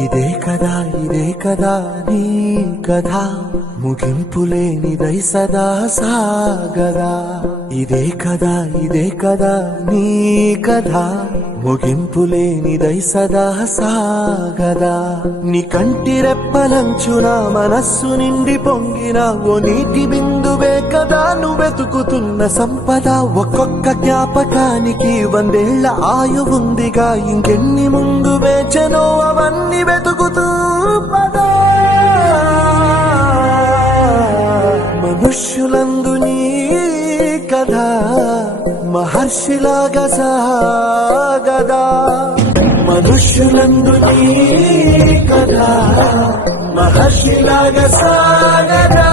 ఇదే కదా నీ కథ ముగింపులేనిదై సదా సాగదా. ఇదే కదా నీ కథ ముగింపులేనిదై సదా సాగదా. నీ కంటి రెప్పలంచున మనస్సు నిండి పొంగిన ఓ నీటి బిందువే కదా నువ్వెతుకుతున్న సంపద. ఒక్కొక్క జ్ఞాపకానికి 100 ఏళ్ల ఆయువుందిగా, ఇంకెన్ని ముందు వేచనో అవన్నీ వెతుకుతూ పదా. మనుష్యులందు నీ కథ మహర్షిలాగా సాగదా. మనుష్యులందు నీ కథ మహర్షిలాగా సాగదా.